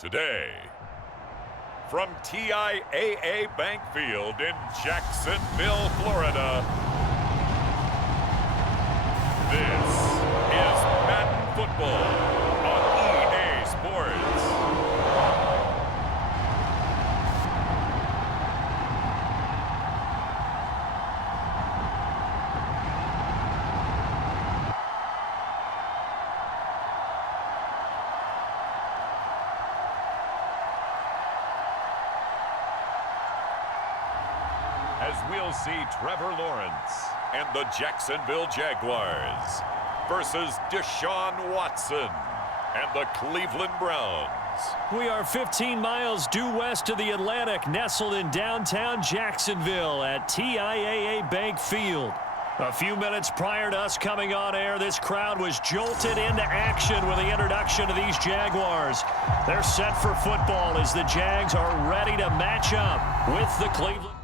Today, from TIAA Bank Field in Jacksonville, Florida, this is Madden Football on EA Sports. As we'll see Trevor Lawrence and the Jacksonville Jaguars versus Deshaun Watson and the Cleveland Browns. We are 15 miles due west of the Atlantic, nestled in downtown Jacksonville at TIAA Bank Field. A few minutes prior to us coming on air, this crowd was jolted into action with the introduction of these Jaguars. They're set for football as the Jags are ready to match up with the Cleveland.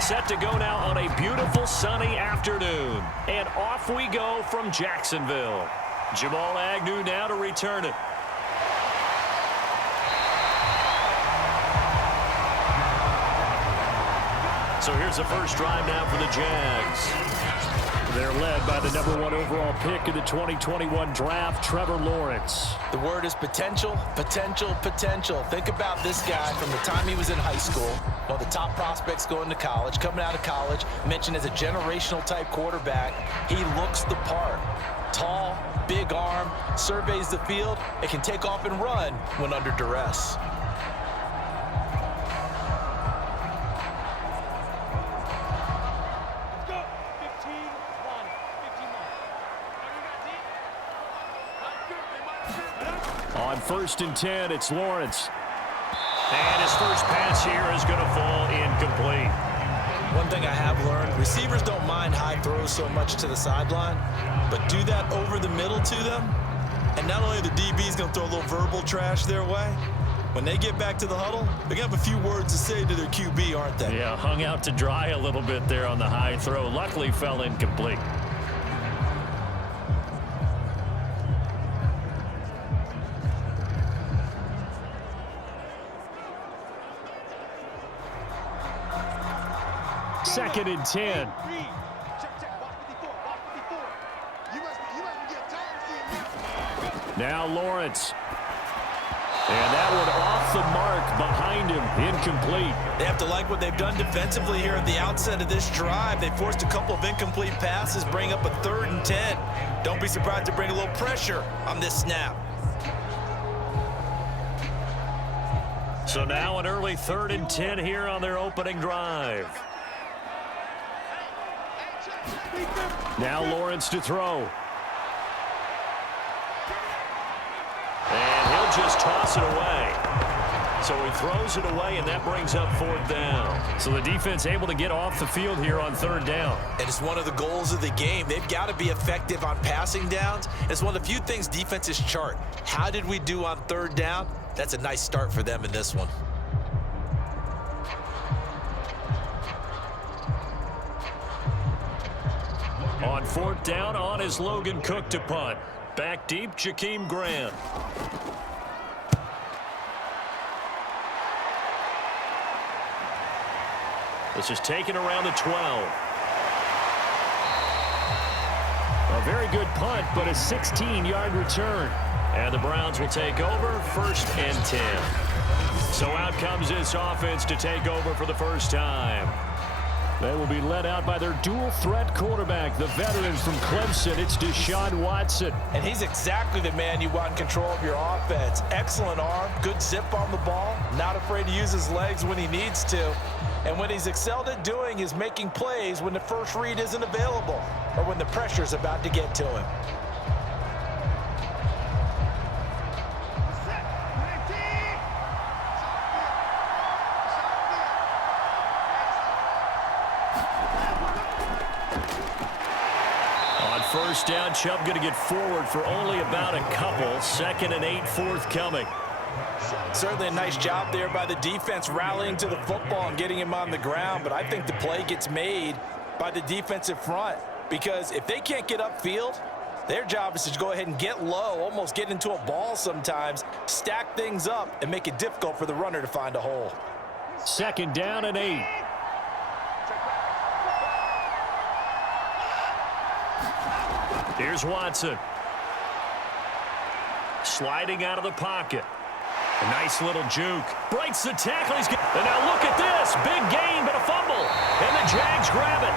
Set to go now on a beautiful sunny afternoon. And off we go from Jacksonville. Jamal Agnew now to return it. So here's the first drive now for the Jags. They're led by the #1 overall pick in the 2021 draft, Trevor Lawrence. The word is potential, potential, potential. Think about this guy from the time he was in high school. One of the top prospects going to college, coming out of college, mentioned as a generational type quarterback. He looks the part. Tall, big arm, surveys the field, and can take off and run when under duress. On 1st and 10, it's Lawrence. And his first pass here is going to fall incomplete. One thing I have learned, receivers don't mind high throws so much to the sideline, but do that over the middle to them, and not only the DB's going to throw a little verbal trash their way, when they get back to the huddle, they're going to have a few words to say to their QB, aren't they? Yeah, hung out to dry a little bit there on the high throw. Luckily fell incomplete. Second and 10. Now Lawrence. And that one off the mark behind him. Incomplete. They have to like what they've done defensively here at the outset of this drive. They forced a couple of incomplete passes, bring up a 3rd and 10. Don't be surprised to bring a little pressure on this snap. So now an early 3rd and 10 here on their opening drive. Now Lawrence to throw. And he'll just toss it away. So he throws it away, and that brings up 4th down. So the defense able to get off the field here on 3rd down. And it's one of the goals of the game. They've got to be effective on passing downs. It's one of the few things defenses chart. How did we do on 3rd down? That's a nice start for them in this one. On 4th down, on is Logan Cook to punt. Back deep, Jakeem Grant. This is taken around the 12. A very good punt, but a 16-yard return. And the Browns will take over 1st and 10. So out comes this offense to take over for the first time. They will be led out by their dual-threat quarterback, the veteran from Clemson. It's Deshaun Watson. And he's exactly the man you want in control of your offense. Excellent arm, good zip on the ball, not afraid to use his legs when he needs to. And what he's excelled at doing is making plays when the first read isn't available or when the pressure's about to get to him. first down. Chubb going to get forward for only about a couple. 2nd and 8 forthcoming. Certainly a nice job there by the defense rallying to the football and getting him on the ground, but I think the play gets made by the defensive front because if they can't get upfield, their job is to go ahead and get low, almost get into a ball sometimes, stack things up, and make it difficult for the runner to find a hole. 2nd down and 8. Here's Watson. Sliding out of the pocket. A nice little juke. Breaks the tackle. And now look at this. Big gain, but a fumble. And the Jags grab it.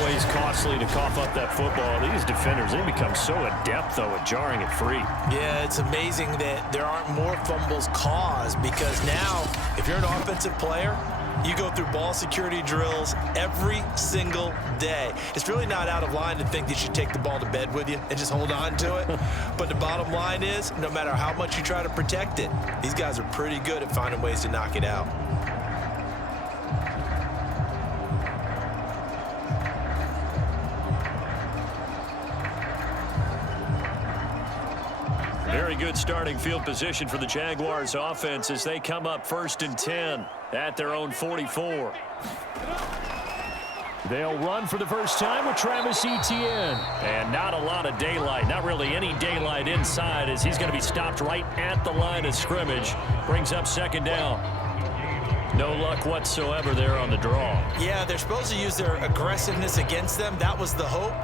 Always costly to cough up that football. These defenders, they become so adept, though, at jarring it free. Yeah, it's amazing that there aren't more fumbles caused because now, if you're an offensive player, you go through ball security drills every single day. It's really not out of line to think that you should take the ball to bed with you and just hold on to it. But the bottom line is, no matter how much you try to protect it, these guys are pretty good at finding ways to knock it out. Very good starting field position for the Jaguars offense as they come up 1st and 10 at their own 44. They'll run for the first time with Travis Etienne. And not a lot of daylight, not really any daylight inside as he's going to be stopped right at the line of scrimmage. Brings up 2nd down. No luck whatsoever there on the draw. Yeah, they're supposed to use their aggressiveness against them. That was the hope.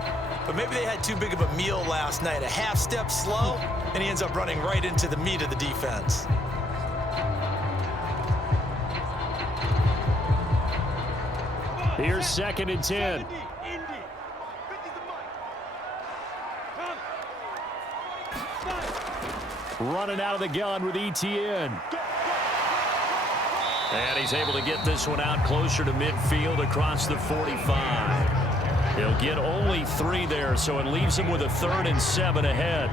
But maybe they had too big of a meal last night. A half step slow, and he ends up running right into the meat of the defense. Here's 2nd and 10. Running out of the gun with Etienne. And he's able to get this one out closer to midfield across the 45. He'll get only 3 there, so it leaves him with a 3rd and 7 ahead.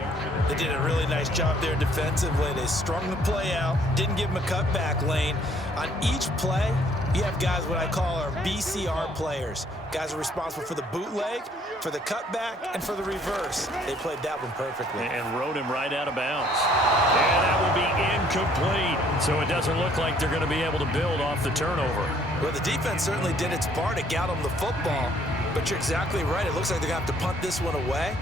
They did a really nice job there defensively. They strung the play out, didn't give him a cutback lane. On each play, you have guys what I call our BCR players. Guys are responsible for the bootleg, for the cutback, and for the reverse. They played that one perfectly. And rode him right out of bounds. And that will be incomplete. So it doesn't look like they're going to be able to build off the turnover. Well, the defense certainly did its part to get them the football. But you're exactly right. It looks like they're going to have to punt this one away.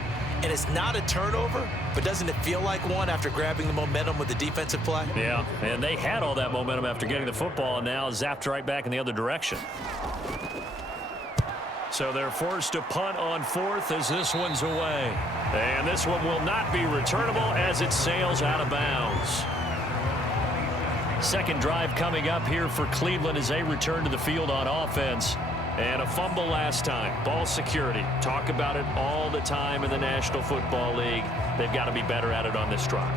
And it's not a turnover, but doesn't it feel like one after grabbing the momentum with the defensive play? Yeah, and they had all that momentum after getting the football and now zapped right back in the other direction. So they're forced to punt on 4th as this one's away. And this one will not be returnable as it sails out of bounds. 2nd drive coming up here for Cleveland as they return to the field on offense. And a fumble last time. Ball security. Talk about it all the time in the National Football League. They've got to be better at it on this drive.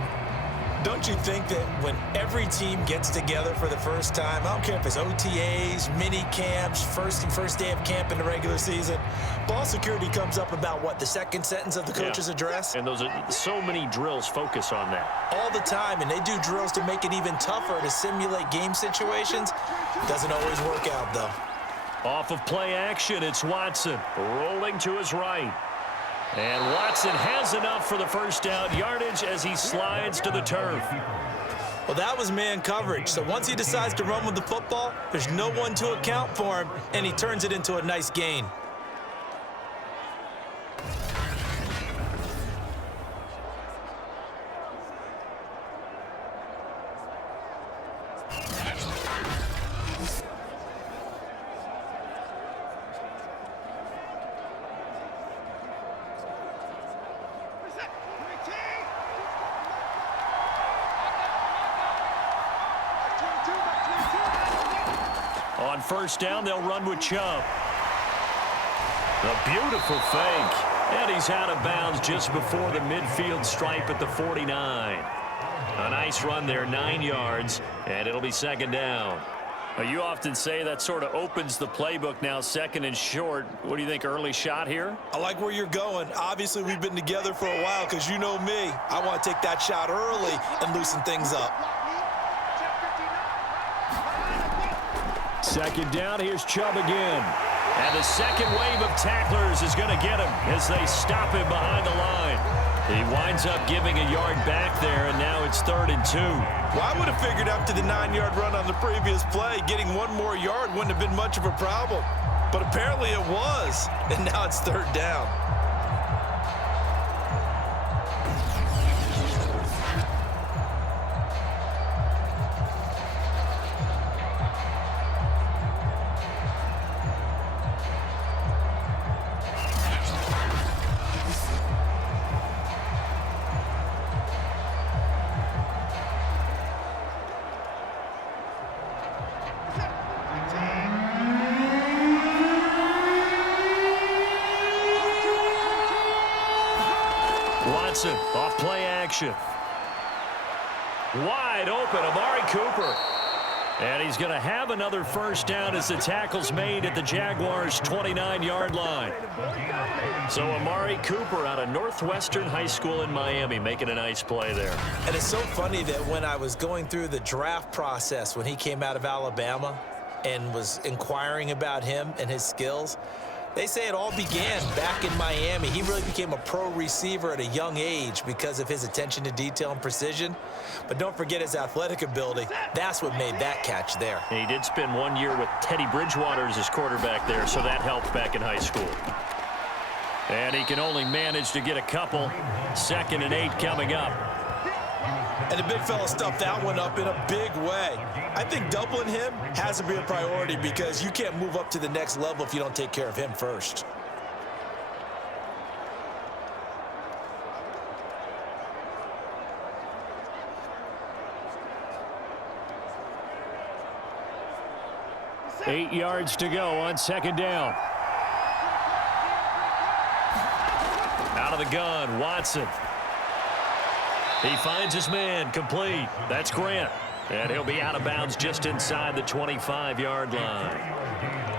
Don't you think that when every team gets together for the first time, I don't care if it's OTAs, mini camps, first day of camp in the regular season, ball security comes up about what, the 2nd sentence of the coach's address? And those are so many drills focus on that. All the time, and they do drills to make it even tougher to simulate game situations. Doesn't always work out, though. Off of play action, it's Watson rolling to his right. And Watson has enough for the first down yardage as he slides to the turf. Well, that was man coverage. So once he decides to run with the football, there's no one to account for him, and he turns it into a nice gain. On first down, they'll run with Chubb. A beautiful fake. And he's out of bounds just before the midfield stripe at the 49. A nice run there, 9 yards, and it'll be 2nd down. You often say that sort of opens the playbook now, 2nd and short. What do you think, early shot here? I like where you're going. Obviously, we've been together for a while because you know me. I want to take that shot early and loosen things up. 2nd down, here's Chubb again. And the second wave of tacklers is going to get him as they stop him behind the line. He winds up giving a yard back there, and now it's 3rd and 2. Well, I would have figured after the 9-yard run on the previous play, getting one more yard wouldn't have been much of a problem. But apparently it was, and now it's 3rd down. Watson off play action. Wide open, Amari Cooper. And he's going to have another first down as the tackle's made at the Jaguars' 29-yard line. So Amari Cooper out of Northwestern High School in Miami making a nice play there. And it's so funny that when I was going through the draft process when he came out of Alabama and was inquiring about him and his skills, they say it all began back in Miami. He really became a pro receiver at a young age because of his attention to detail and precision. But don't forget his athletic ability. That's what made that catch there. And he did spend 1 year with Teddy Bridgewater as his quarterback there, so that helped back in high school. And he can only manage to get a couple. 2nd and 8 coming up. And the big fella stuffed that one up in a big way. I think doubling him has to be a priority because you can't move up to the next level if you don't take care of him first. Eight yards to go on 2nd down. Out of the gun, Watson. He finds his man, complete. That's Grant. And he'll be out of bounds just inside the 25-yard line.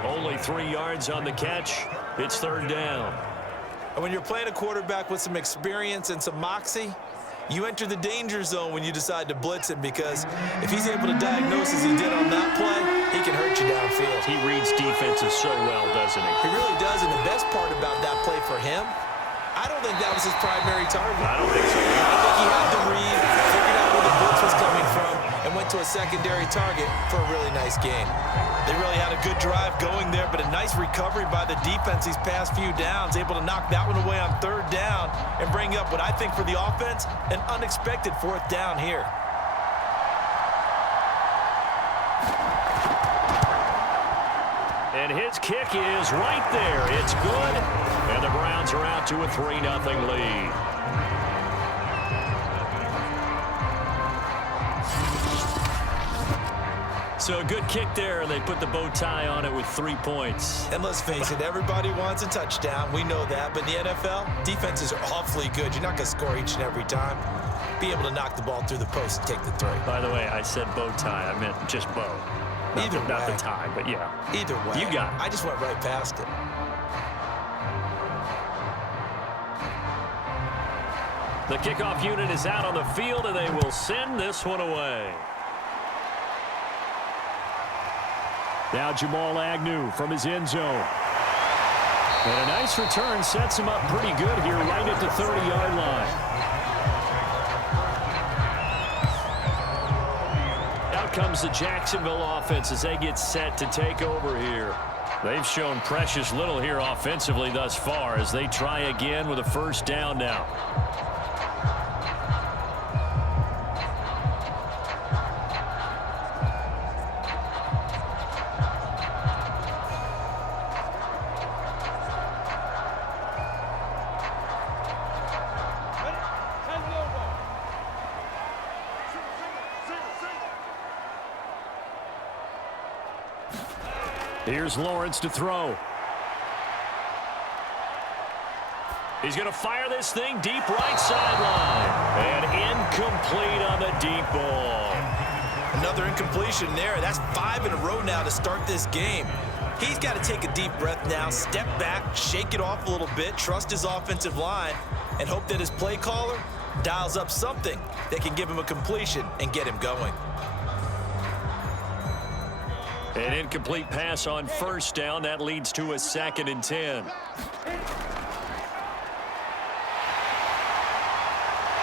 Only 3 yards on the catch. It's 3rd down. And when you're playing a quarterback with some experience and some moxie, you enter the danger zone when you decide to blitz him because if he's able to diagnose as he did on that play, he can hurt you downfield. He reads defenses so well, doesn't he? He really does, and the best part about that play for him, I don't think that was his primary target. I don't think so. I think he had the read, figured out where the blitz was coming from, and went to a secondary target for a really nice gain. They really had a good drive going there, but a nice recovery by the defense these past few downs, able to knock that one away on 3rd down and bring up what I think for the offense, an unexpected 4th down here. And his kick is right there. It's good. And the Browns are out to a 3-0 lead. So a good kick there, and they put the bow tie on it with 3 points. And let's face it, everybody wants a touchdown. We know that. But in the NFL, defenses are awfully good. You're not going to score each and every time. Be able to knock the ball through the post and take the 3. By the way, I said bow tie. I meant just bow. Not the tie, but yeah. Either way. You got it. I just went right past it. The kickoff unit is out on the field, and they will send this one away. Now Jamal Agnew from his end zone. And a nice return sets him up pretty good here right at the 30-yard line. Out comes the Jacksonville offense as they get set to take over here. They've shown precious little here offensively thus far as they try again with a 1st down now. Here's Lawrence to throw. He's going to fire this thing deep right sideline. And incomplete on the deep ball. Another incompletion there. That's 5 in a row now to start this game. He's got to take a deep breath now, step back, shake it off a little bit, trust his offensive line, and hope that his play caller dials up something that can give him a completion and get him going. An incomplete pass on first down. That leads to a 2nd and 10.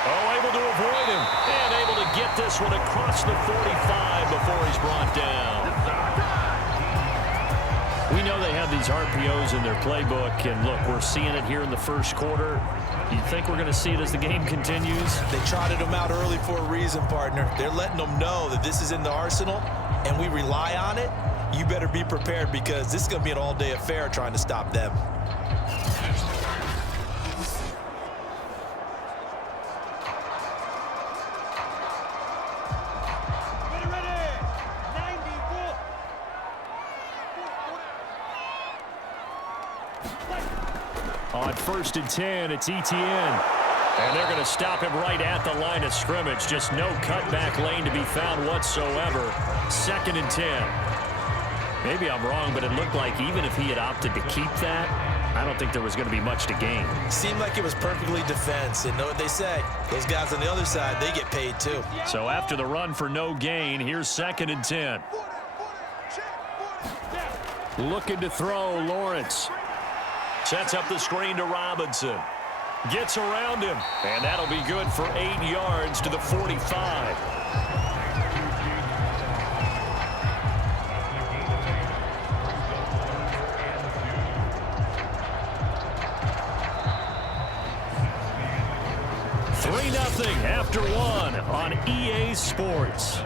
Oh, able to avoid him. And able to get this one across the 45 before he's brought down. We know they have these RPOs in their playbook. And, look, we're seeing it here in the first quarter. You think we're going to see it as the game continues? They trotted them out early for a reason, partner. They're letting them know that this is in the arsenal, and we rely on it. You better be prepared because this is going to be an all-day affair trying to stop them. On 1st and 10, it's Etienne. And they're going to stop him right at the line of scrimmage. Just no cutback lane to be found whatsoever. 2nd and 10. Maybe I'm wrong, but it looked like even if he had opted to keep that, I don't think there was going to be much to gain. Seemed like it was perfectly defense. And know what they say? Those guys on the other side, they get paid too. So after the run for no gain, here's 2nd and 10. Looking to throw, Lawrence. Sets up the screen to Robinson. Gets around him. And that'll be good for 8 yards to the 45. Nothing after 1 on EA Sports.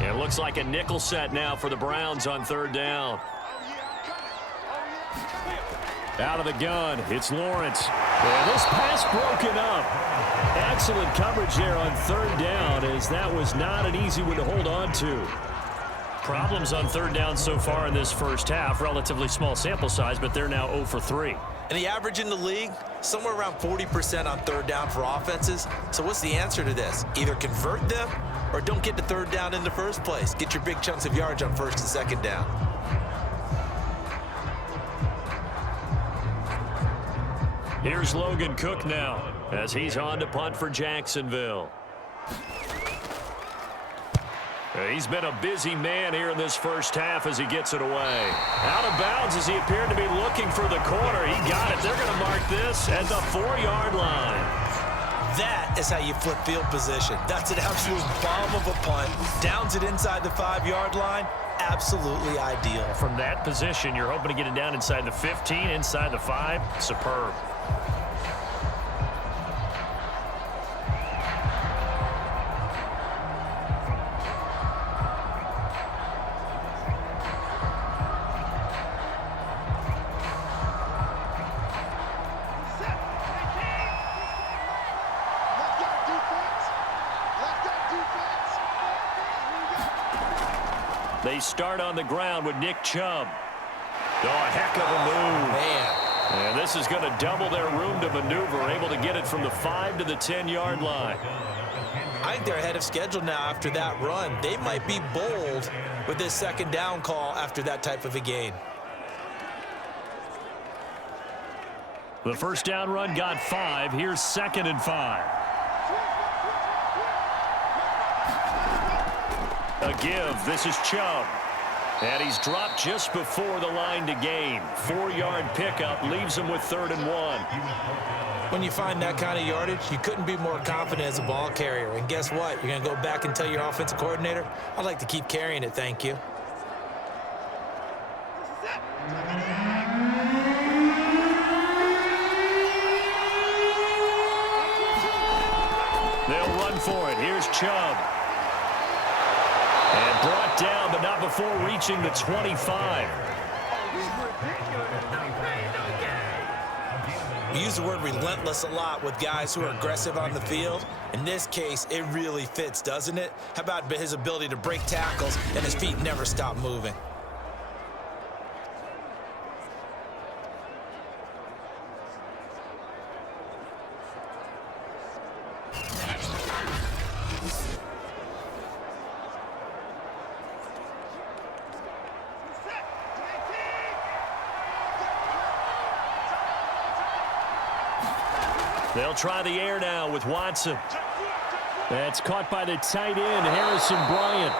It looks like a nickel set now for the Browns on 3rd down. Out of the gun, it's Lawrence. And this pass broken up. Excellent coverage there on 3rd down, as that was not an easy one to hold on to. Problems on 3rd down so far in this first half. Relatively small sample size, but they're now 0 for 3. And the average in the league, somewhere around 40% on 3rd down for offenses. So what's the answer to this? Either convert them or don't get to 3rd down in the first place. Get your big chunks of yards on 1st and 2nd down. Here's Logan Cook now as he's on to punt for Jacksonville. He's been a busy man here in this first half as he gets it away. Out of bounds as he appeared to be looking for the corner. He got it. They're going to mark this at the 4-yard line. That is how you flip field position. That's an absolute bomb of a punt. Downs it inside the 5-yard line. Absolutely ideal. From that position, you're hoping to get it down inside the 15, inside the 5. Superb. They start on the ground with Nick Chubb. Oh, a heck of a move. Man. And this is going to double their room to maneuver, able to get it from the 5 to the 10-yard line. I think they're ahead of schedule now after that run. They might be bold with this 2nd down call after that type of a gain. The first down run got 5. Here's 2nd and 5. A give. This is Chubb. And he's dropped just before the line to gain. 4-yard pickup leaves him with 3rd and 1. When you find that kind of yardage, you couldn't be more confident as a ball carrier. And guess what? You're going to go back and tell your offensive coordinator, I'd like to keep carrying it, thank you. They'll run for it. Here's Chubb. And brought down, but not before reaching the 25. We use the word relentless a lot with guys who are aggressive on the field. In this case, it really fits, doesn't it? How about his ability to break tackles and his feet never stop moving? They'll try the air now with Watson. That's caught by the tight end, Harrison Bryant.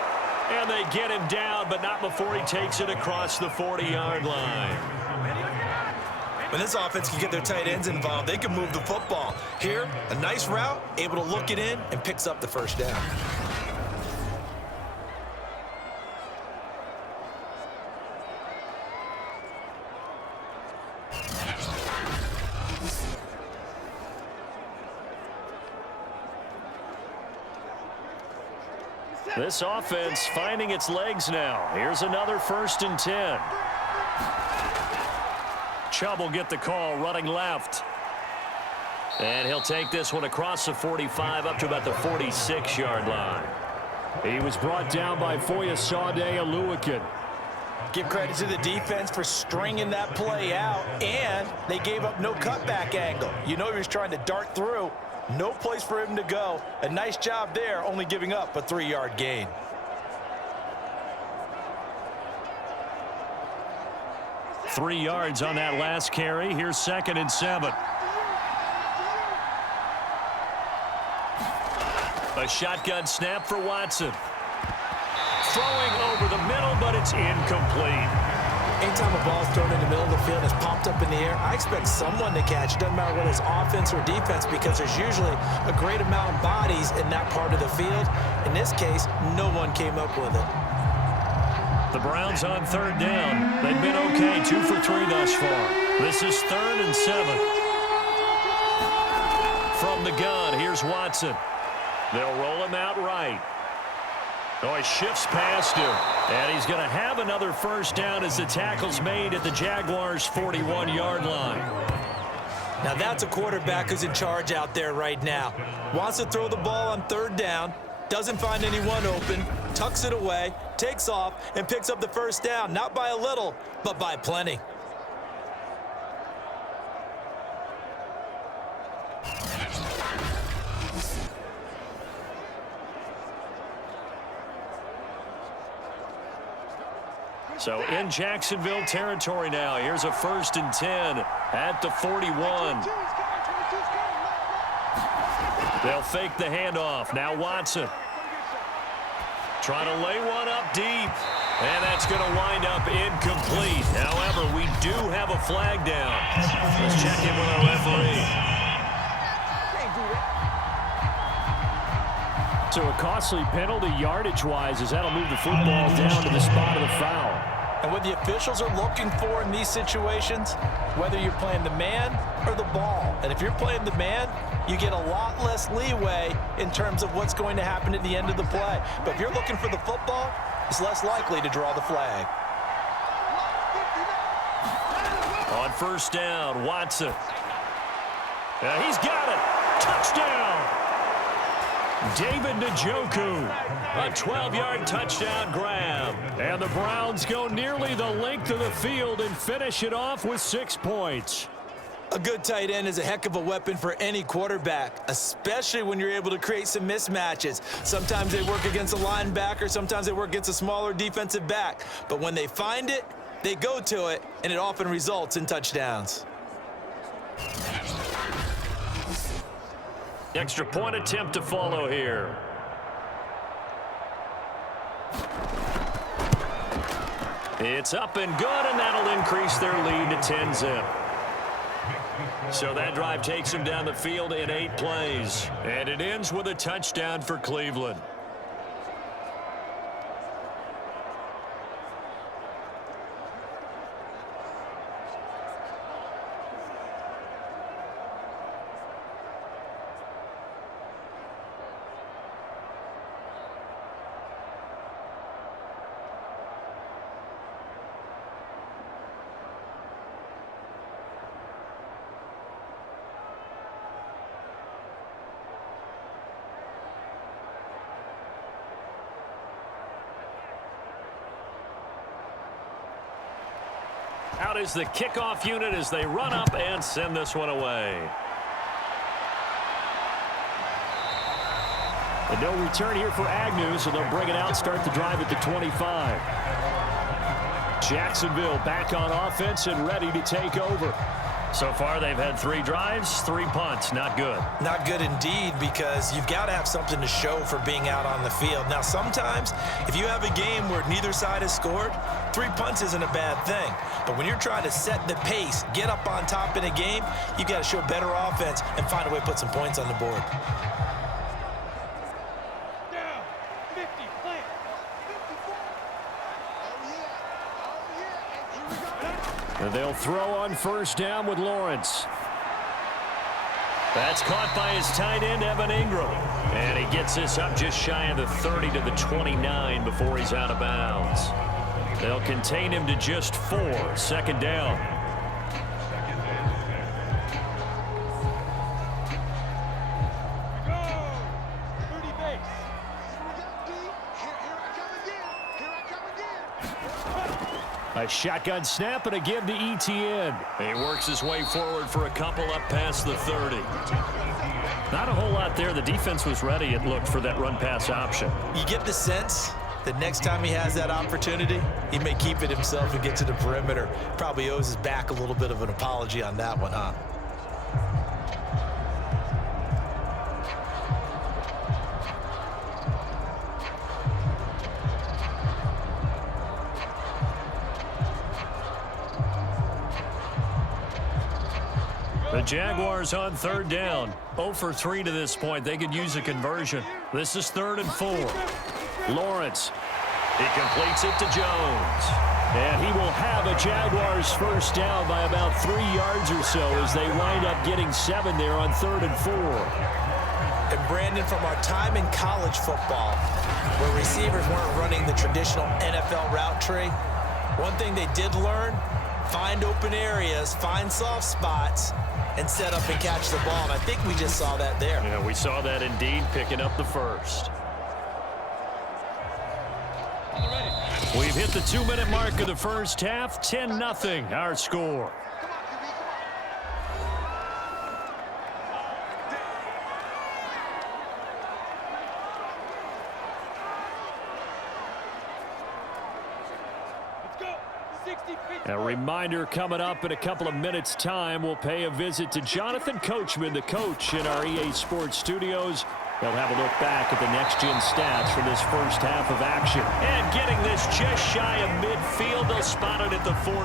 And they get him down, but not before he takes it across the 40-yard line. When this offense can get their tight ends involved, they can move the football. Here, a nice route, able to look it in, and picks up the first down. This offense finding its legs now. Here's another 1st and 10. Chubb will get the call running left. And he'll take this one across the 45 up to about the 46-yard line. He was brought down by Foyesade Oluwakin. Give credit to the defense for stringing that play out, and they gave up no cutback angle. You know he was trying to dart through. No place for him to go. A nice job there, only giving up a 3-yard gain. Three yards on that last carry. Here's 2nd and 7. A shotgun snap for Watson. Throwing over the middle, but it's incomplete. Anytime a ball is thrown in the middle of the field and it's popped up in the air, I expect someone to catch. It doesn't matter whether it's offense or defense, because there's usually a great amount of bodies in that part of the field. In this case, no one came up with it. The Browns on 3rd down. They've been okay, 2 for 3 thus far. This is 3rd and 7. From the gun, here's Watson. They'll roll him out right. Oh, he shifts past him. And he's going to have another 1st down as the tackle's made at the Jaguars' 41-yard line. Now that's a quarterback who's in charge out there right now. Wants to throw the ball on 3rd down, doesn't find anyone open, tucks it away, takes off, and picks up the 1st down. Not by a little, but by plenty. So in Jacksonville territory now. Here's a 1st and 10 at the 41. They'll fake the handoff. Now Watson. Trying to lay one up deep. And that's going to wind up incomplete. However, we do have a flag down. Let's check in with our referee. So a costly penalty yardage-wise, as that'll move the football down to the spot of the foul. And what the officials are looking for in these situations, whether you're playing the man or the ball. And if you're playing the man, you get a lot less leeway in terms of what's going to happen at the end of the play. But if you're looking for the football, it's less likely to draw the flag. On 1st down, Watson. He's got it. Touchdown. David Njoku, a 12-yard touchdown grab. And the Browns go nearly the length of the field and finish it off with 6 points. A good tight end is a heck of a weapon for any quarterback, especially when you're able to create some mismatches. Sometimes they work against a linebacker, sometimes they work against a smaller defensive back. But when they find it, they go to it, and it often results in touchdowns. Extra point attempt to follow here. It's up and good, and that'll increase their lead to 10-zip. So that drive takes them down the field in 8 plays. And it ends with a touchdown for Cleveland. Out is the kickoff unit as they run up and send this one away. And no return here for Agnew, so they'll bring it out, start the drive at the 25. Jacksonville back on offense and ready to take over. So far, they've had 3 drives, 3 punts. Not good. Not good indeed, because you've got to have something to show for being out on the field. Now, sometimes, if you have a game where neither side has scored, 3 punts isn't a bad thing. But when you're trying to set the pace, get up on top in a game, you've got to show better offense and find a way to put some points on the board. And they'll throw on first down with Lawrence. That's caught by his tight end, Evan Ingram. And he gets this up just shy of the 30 to the 29 before he's out of bounds. They'll contain him to just 4. Second down. A shotgun snap and a give to Etienne. He works his way forward for a couple up past the 30. Not a whole lot there. The defense was ready, it looked, for that run-pass option. You get the sense that next time he has that opportunity, he may keep it himself and get to the perimeter. Probably owes his back a little bit of an apology on that one, huh? The Jaguars on third down. 0 for 3 to this point. They could use a conversion. This is 3rd and 4. Lawrence. He completes it to Jones. And he will have a Jaguars first down by about 3 yards or so as they wind up getting 7 there on 3rd and 4. And Brandon, from our time in college football, where receivers weren't running the traditional NFL route tree, one thing they did learn, find open areas, find soft spots, and set up and catch the ball. And I think we just saw that there. Yeah, we saw that indeed, picking up the first. We've hit the 2-minute mark of the first half. 10-0, our score. A reminder, coming up in a couple of minutes' time, we'll pay a visit to Jonathan Coachman, the coach in our EA Sports studios. They'll have a look back at the next-gen stats for this first half of action. And getting this just shy of midfield, they'll spot it at the 49.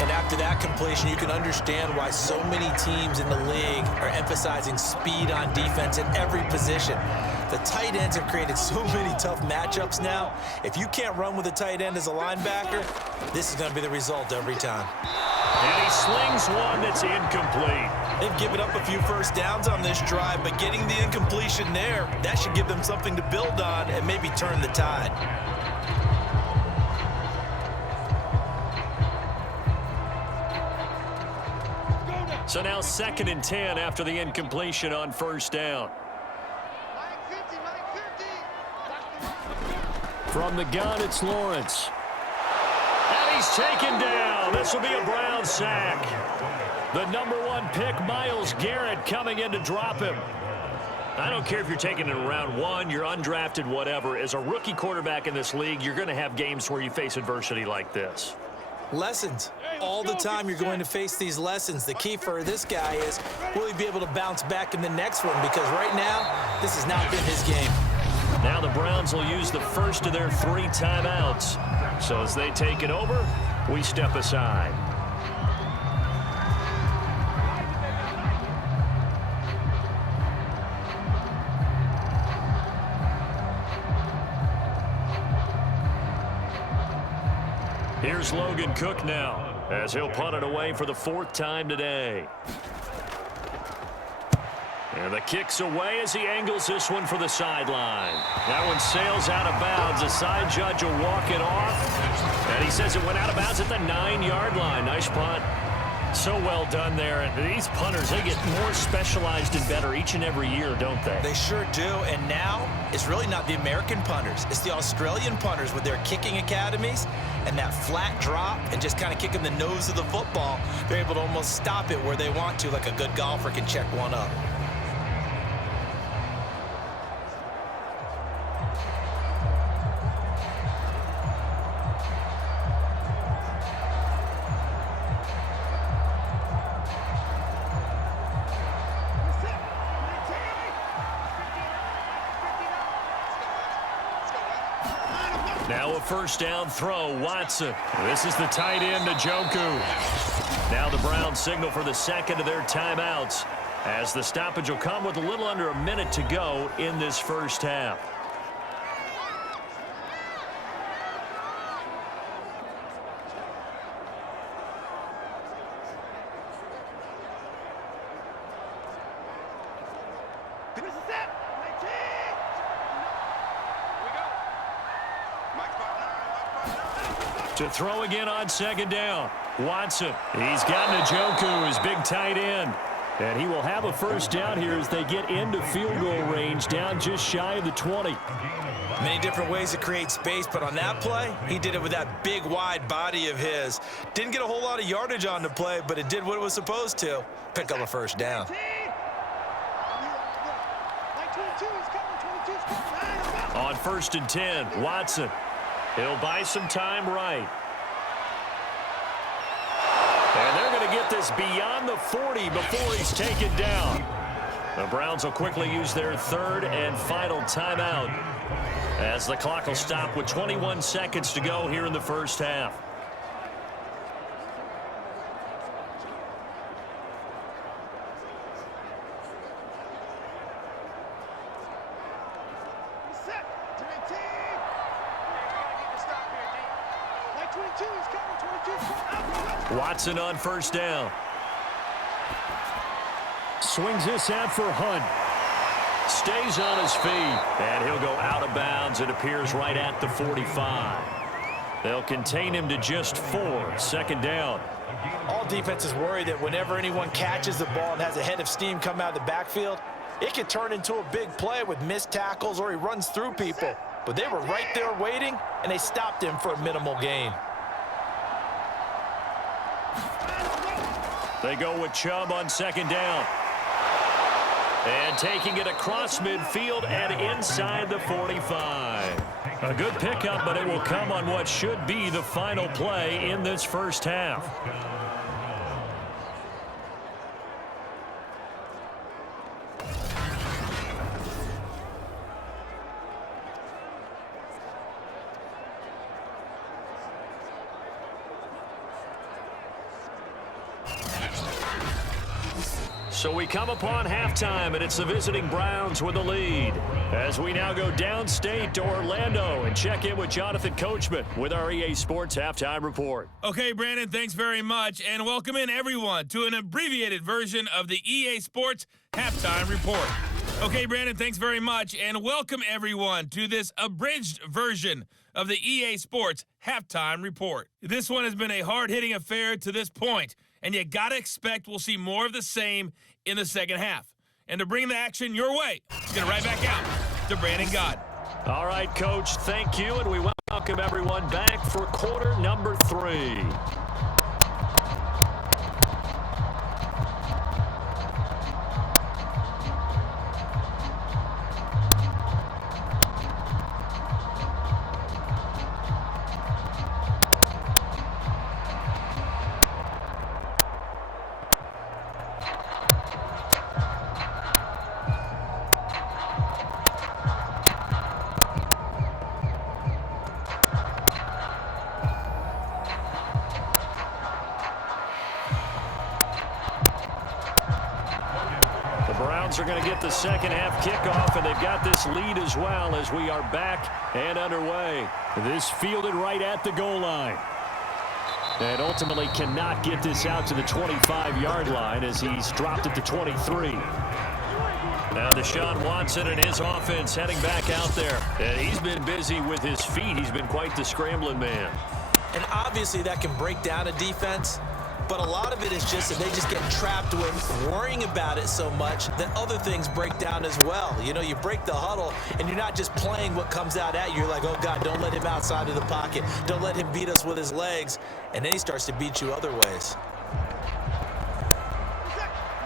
And after that completion, you can understand why so many teams in the league are emphasizing speed on defense at every position. The tight ends have created so many tough matchups now. If you can't run with a tight end as a linebacker, this is going to be the result every time. And he slings one that's incomplete. They've given up a few first downs on this drive, but getting the incompletion there, that should give them something to build on and maybe turn the tide. So now 2nd and 10 after the incompletion on first down. From the gun, it's Lawrence. And he's taken down. This will be a Brown sack. The #1 pick, Myles Garrett, coming in to drop him. I don't care if you're taking it in round 1, you're undrafted, whatever. As a rookie quarterback in this league, you're going to have games where you face adversity like this. Lessons. All the time you're going to face these lessons. The key for this guy is, will he be able to bounce back in the next one? Because right now, this has not been his game. Now the Browns will use the first of their 3 timeouts. So as they take it over, we step aside. Here's Logan Cook now, as he'll punt it away for the 4th time today. And the kick's away as he angles this one for the sideline. That one sails out of bounds. The side judge will walk it off. And he says it went out of bounds at the 9-yard line. Nice punt. So well done there. And these punters, they get more specialized and better each and every year, don't they? They sure do. And now, it's really not the American punters. It's the Australian punters with their kicking academies and that flat drop and just kind of kicking the nose of the football. They're able to almost stop it where they want to, like a good golfer can check one up. Now a first down throw, Watson. This is the tight end, Njoku. Now the Browns signal for the second of their timeouts, as the stoppage will come with a little under a minute to go in this first half. To throw again on second down. Watson. He's got Njoku, his big tight end. And he will have a first down here as they get into field goal range, down just shy of the 20. Many different ways to create space, but on that play, he did it with that big, wide body of his. Didn't get a whole lot of yardage on the play, but it did what it was supposed to. Pick up a first down. On 1st and 10, Watson. He'll buy some time right. And they're going to get this beyond the 40 before he's taken down. The Browns will quickly use their third and final timeout, as the clock will stop with 21 seconds to go here in the first half. Watson on first down. Swings this out for Hunt. Stays on his feet, and he'll go out of bounds. It appears right at the 45. They'll contain him to just 4. Second down. All defenses worry that whenever anyone catches the ball and has a head of steam come out of the backfield, it can turn into a big play with missed tackles or he runs through people. But they were right there waiting, and they stopped him for a minimal gain. They go with Chubb on second down. And taking it across midfield and inside the 45. A good pickup, but it will come on what should be the final play in this first half. So we come upon halftime, and it's the visiting Browns with the lead. As we now go downstate to Orlando and check in with Jonathan Coachman with our EA Sports Halftime Report. Okay, Brandon, thanks very much, and welcome in everyone to an abbreviated version of the EA Sports Halftime Report. Okay, Brandon, thanks very much, and welcome everyone to this abridged version of the EA Sports Halftime Report. This one has been a hard-hitting affair to this point, and you got to expect we'll see more of the same in the second half. And to bring the action your way, let's get it right back out to Brandon God. All right, Coach, thank you, and we welcome everyone back for quarter number 3. Are going to get the second half kickoff, and they've got this lead as well as we are back and underway. This fielded right at the goal line. And ultimately cannot get this out to the 25-yard line as he's dropped it to 23. Now Deshaun Watson and his offense heading back out there. And he's been busy with his feet. He's been quite the scrambling man. And obviously that can break down a defense. But a lot of it is just that they just get trapped with worrying about it so much that other things break down as well. You know, you break the huddle, and you're not just playing what comes out at you. You're like, oh, God, don't let him outside of the pocket. Don't let him beat us with his legs. And then he starts to beat you other ways.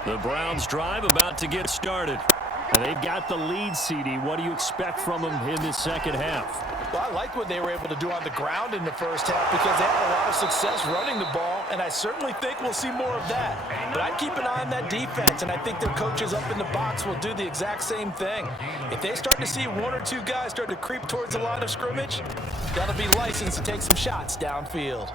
The Browns drive about to get started. And they've got the lead, CD. What do you expect from them in this second half? Well, I liked what they were able to do on the ground in the first half because they had a lot of success running the ball, and I certainly think we'll see more of that. But I'd keep an eye on that defense, and I think their coaches up in the box will do the exact same thing. If they start to see one or two guys start to creep towards the line of scrimmage, that'll be licensed to take some shots downfield.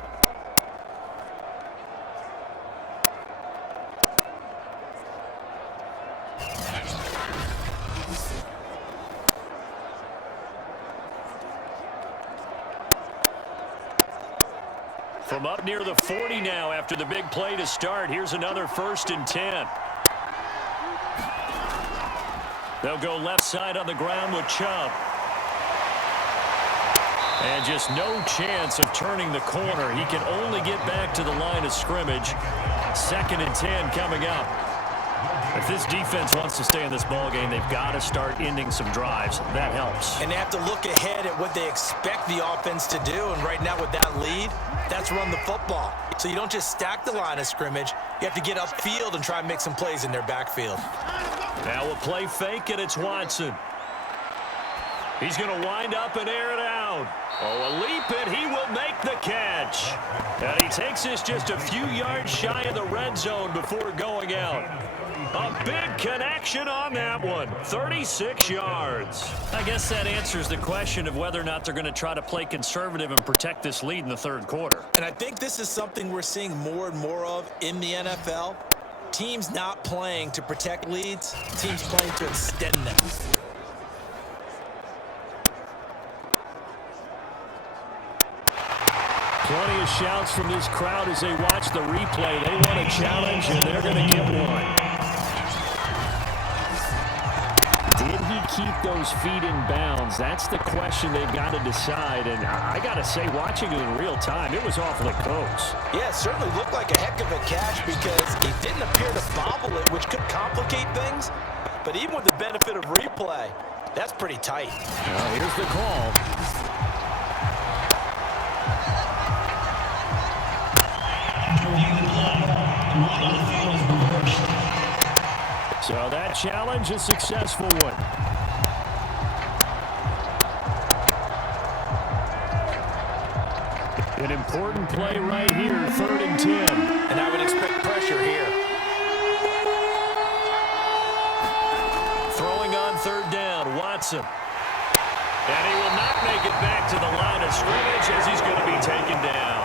From up near the 40 now after the big play to start. Here's another 1st and 10. They'll go left side on the ground with Chubb. And just no chance of turning the corner. He can only get back to the line of scrimmage. 2nd and 10 coming up. If this defense wants to stay in this ballgame, they've got to start ending some drives. That helps. And they have to look ahead at what they expect the offense to do. And right now with that lead, that's run the football. So you don't just stack the line of scrimmage. You have to get upfield and try and make some plays in their backfield. Now a play fake, and it's Watson. He's going to wind up and air it out. Oh, a leap, and he will make the catch. And he takes this just a few yards shy of the red zone before going out. A big connection on that one. 36 yards. I guess that answers the question of whether or not they're going to try to play conservative and protect this lead in the 3rd quarter. And I think this is something we're seeing more and more of in the NFL. Teams not playing to protect leads, teams playing to extend them. Plenty of shouts from this crowd as they watch the replay. They want a challenge, and they're going to get one. Did he keep those feet in bounds? That's the question they've got to decide. And I got to say, watching it in real time, it was awfully close. Yeah, it certainly looked like a heck of a catch because he didn't appear to bobble it, which could complicate things. But even with the benefit of replay, that's pretty tight. Well, here's the call. So that challenge, a successful one. An important play right here, 3rd and 10. And I would expect pressure here. Throwing on 3rd down, Watson. And he will not make it back to the line of scrimmage as he's going to be taken down.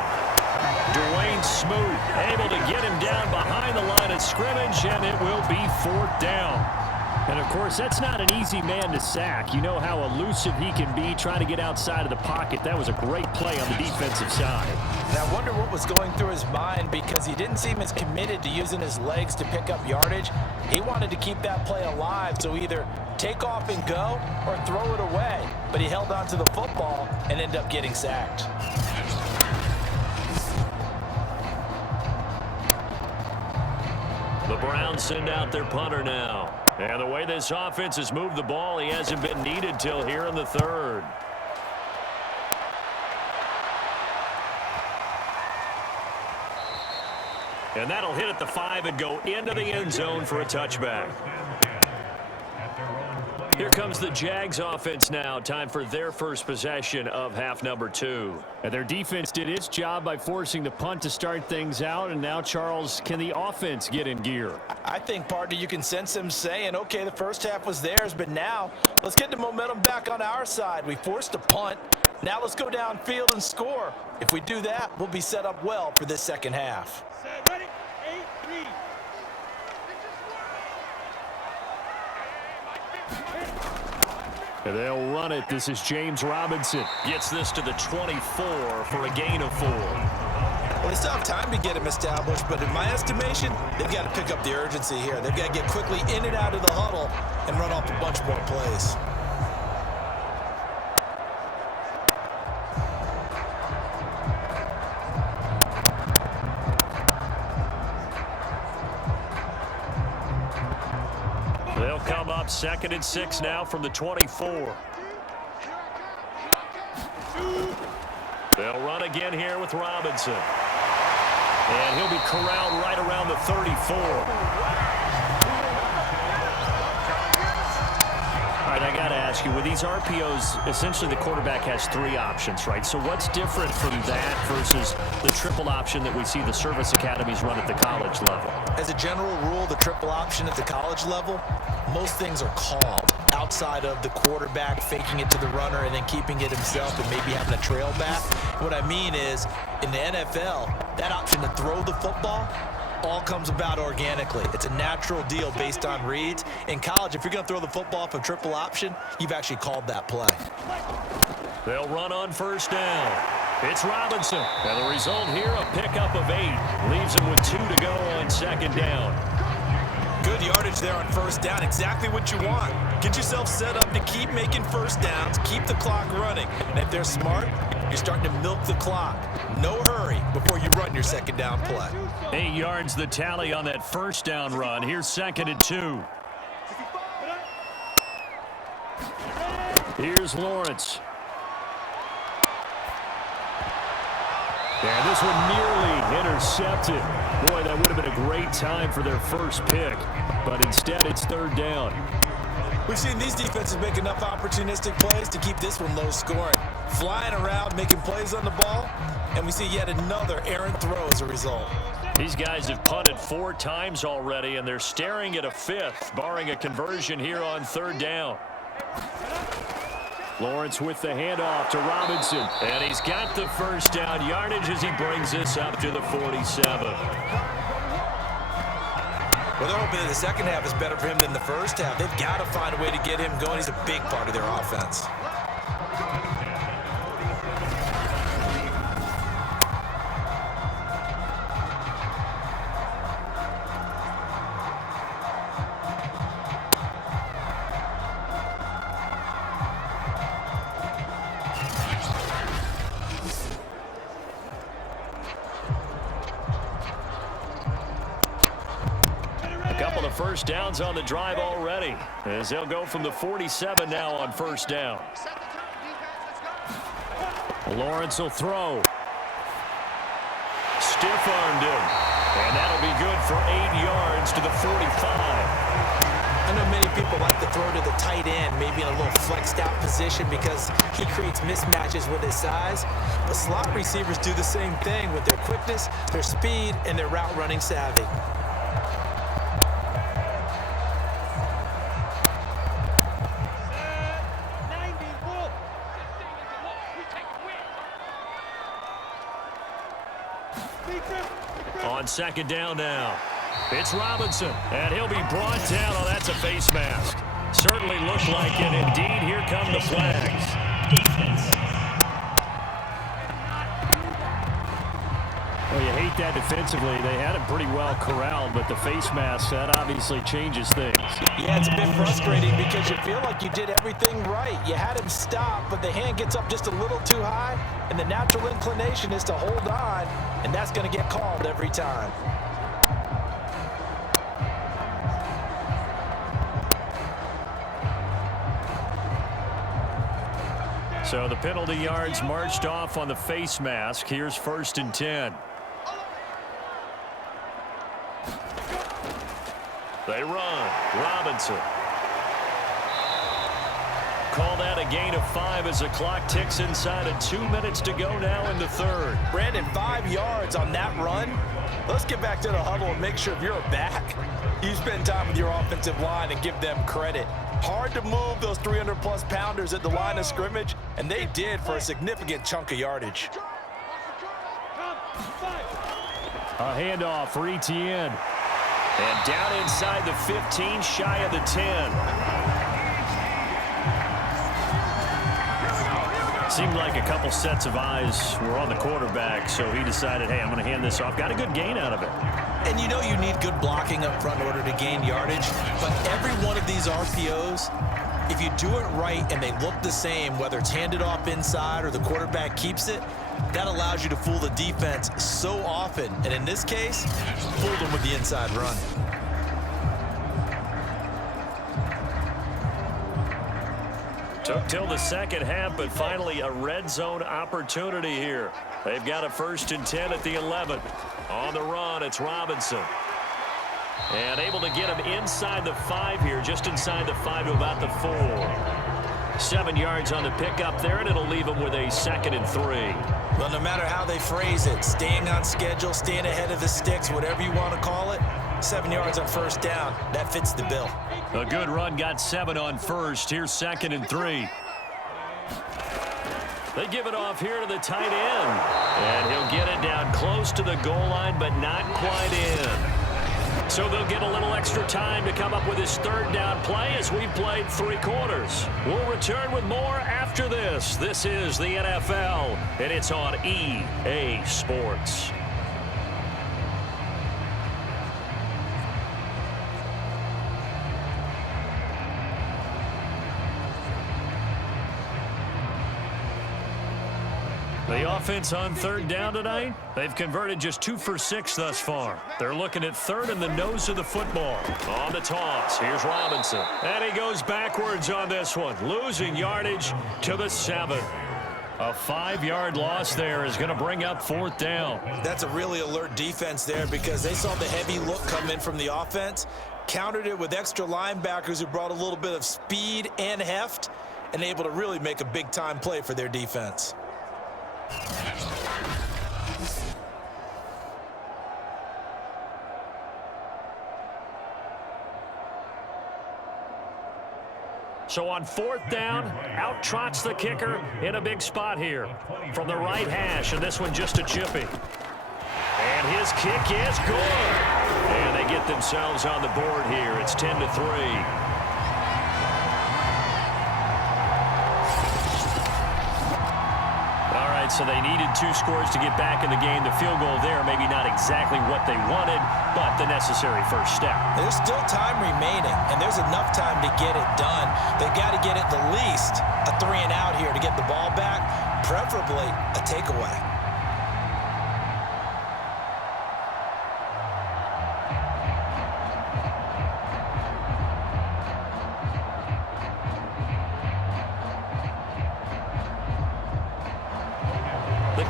Dwayne Smoot able to get him down behind the line of scrimmage, and it will be 4th down. And, of course, that's not an easy man to sack. You know how elusive he can be trying to get outside of the pocket. That was a great play on the defensive side. And I wonder what was going through his mind because he didn't seem as committed to using his legs to pick up yardage. He wanted to keep that play alive, so either take off and go or throw it away. But he held on to the football and ended up getting sacked. The Browns send out their punter now. And the way this offense has moved the ball, he hasn't been needed till here in the 3rd. And that'll hit at the 5 and go into the end zone for a touchback. Here comes the Jags offense now. Time for their first possession of half number 2. And their defense did its job by forcing the punt to start things out. And now, Charles, can the offense get in gear? I think, partner, you can sense them saying, okay, the first half was theirs, but now let's get the momentum back on our side. We forced a punt. Now let's go downfield and score. If we do that, we'll be set up well for this 2nd half. Ready? 8-3. And they'll run it. This is James Robinson. Gets this to the 24 for a gain of 4. Well, they still have time to get him established, but in my estimation, they've got to pick up the urgency here. They've got to get quickly in and out of the huddle and run off a bunch more plays. They'll come up 2nd and 6 now from the 24. They'll run again here with Robinson. And he'll be corralled right around the 34. All right, I got to ask ask you, with these RPOs, essentially the quarterback has 3 options, right? So what's different from that versus the triple option that we see the service academies run at the college level? As a general rule, the triple option at the college level, most things are called outside of the quarterback faking it to the runner and then keeping it himself and maybe having a trail back. What I mean is, in the NFL, that option to throw the football all comes about organically. It's a natural deal based on reads. In college, if you're going to throw the football off a triple option, you've actually called that play. They'll run on first down. It's Robinson. And the result here, a pickup of 8. Leaves him with 2 to go on second down. Good yardage there on first down. Exactly what you want. Get yourself set up to keep making first downs, keep the clock running. And if they're smart, you're starting to milk the clock. No hurry before you run your second down play. 8 yards the tally on that first down run. Here's 2nd and 2. Here's Lawrence. And this one nearly intercepted. Boy, that would have been a great time for their first pick. But instead, it's 3rd down. We've seen these defenses make enough opportunistic plays to keep this one low scoring. Flying around, making plays on the ball, and we see yet another errant throw as a result. These guys have punted 4 times already, and they're staring at a 5th, barring a conversion here on 3rd down. Lawrence with the handoff to Robinson, and he's got the first down yardage as he brings this up to the 47. Well, they're hoping that the second half is better for him than the first half. They've got to find a way to get him going. He's a big part of their offense. First downs on the drive already, as they'll go from the 47 now on first down. Lawrence will throw. Stiff-armed him, and that'll be good for 8 yards to the 45. I know many people like to throw to the tight end, maybe in a little flexed out position because he creates mismatches with his size. But slot receivers do the same thing with their quickness, their speed, and their route running savvy. On second down now, it's Robinson, and he'll be brought down. Oh, that's a face mask. Certainly looked like it. Indeed, here come the flags. Well, you hate that defensively. They had him pretty well corralled, but the face mask, that obviously changes things. Yeah, it's a bit frustrating because you feel like you did everything right. You had him stop, but the hand gets up just a little too high, and the natural inclination is to hold on, and that's going to get called every time. So the penalty yards marched off on the face mask. Here's 1st and 10. They run. Robinson. Call that a gain of 5 as the clock ticks inside of 2 minutes to go now in the 3rd. Brandon, 5 yards on that run. Let's get back to the huddle and make sure if you're back, you spend time with your offensive line and give them credit. Hard to move those 300-plus pounders at the line of scrimmage, and they did for a significant chunk of yardage. A handoff for Etienne. And down inside the 15, shy of the 10. Seemed like a couple sets of eyes were on the quarterback, so he decided, hey, I'm going to hand this off. Got a good gain out of it. And you know you need good blocking up front in order to gain yardage, but every one of these RPOs, if you do it right and they look the same, whether it's handed off inside or the quarterback keeps it, that allows you to fool the defense so often. And in this case, fooled them with the inside run. Took till the second half, but finally a red zone opportunity here. They've got a 1st and 10 at the 11. On the run, it's Robinson. And able to get him inside the 5 here, just inside the 5 to about the 4. 7 yards on the pickup there, and it'll leave them with a 2nd and 3. Well, no matter how they phrase it, staying on schedule, staying ahead of the sticks, whatever you want to call it, 7 yards on first down, that fits the bill. A good run got 7 on first. Here's 2nd and 3. They give it off here to the tight end. And he'll get it down close to the goal line, but not quite in. So they'll get a little extra time to come up with his 3rd down play as we've played 3 quarters. We'll return with more after this. This is the NFL, and it's on EA Sports. The offense on 3rd down tonight, they've converted just 2 for 6 thus far. They're looking at 3rd and the nose of the football. On the toss, here's Robinson. And he goes backwards on this one, losing yardage to the 7. A 5-yard loss there is going to bring up 4th down. That's a really alert defense there because they saw the heavy look come in from the offense, countered it with extra linebackers who brought a little bit of speed and heft, and able to really make a big-time play for their defense. So on 4th down, out trots the kicker in a big spot here from the right hash, and this one just a chippy. And his kick is good. And they get themselves on the board here. It's 10-3. So they needed 2 scores to get back in the game. The field goal there, maybe not exactly what they wanted, but the necessary first step. There's still time remaining, and there's enough time to get it done. They got to get at the least a 3 and out here to get the ball back, preferably a takeaway.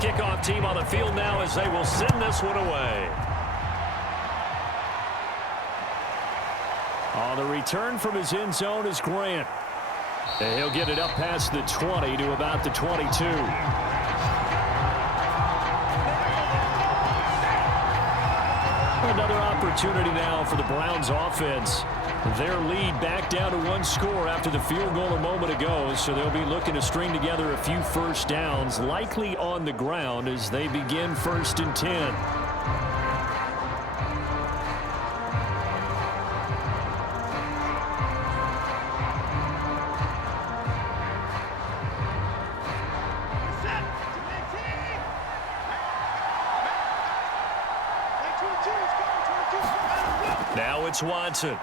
Kickoff team on the field now as they will send this one away. On the return from his end zone is Grant. And he'll get it up past the 20 to about the 22. Another opportunity now for the Browns offense. Their lead back down to 1 score after the field goal a moment ago, so they'll be looking to string together a few first downs, likely on the ground as they begin 1st and 10. Now it's Watson.